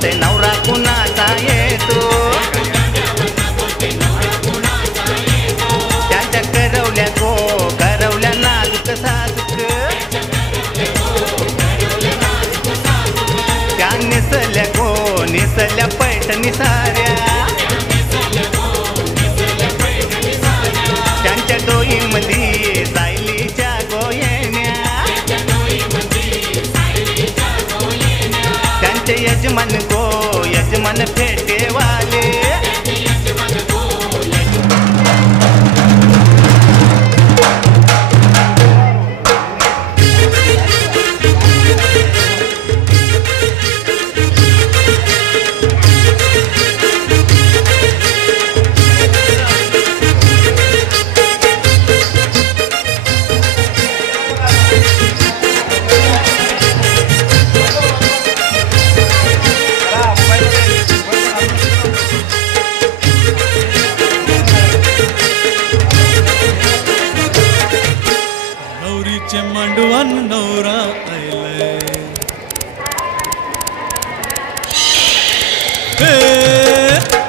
बोलते नवरा कुणाचा येतो त्यांच्या करवल्या गो करवल्या नाजूक साजूक त्या निसल्या गो निसल्या पैठणी साऱ्या त्यांच्या डोईमध्ये सायलीच्या गोयेण्या त्यांचे यजमान गो यजमान फेटेवाले मांडवान नवरा आयलाय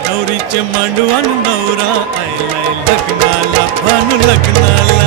नवरीचे मांडवान नवरा आयलाय लग्नाला भानू लग्नाला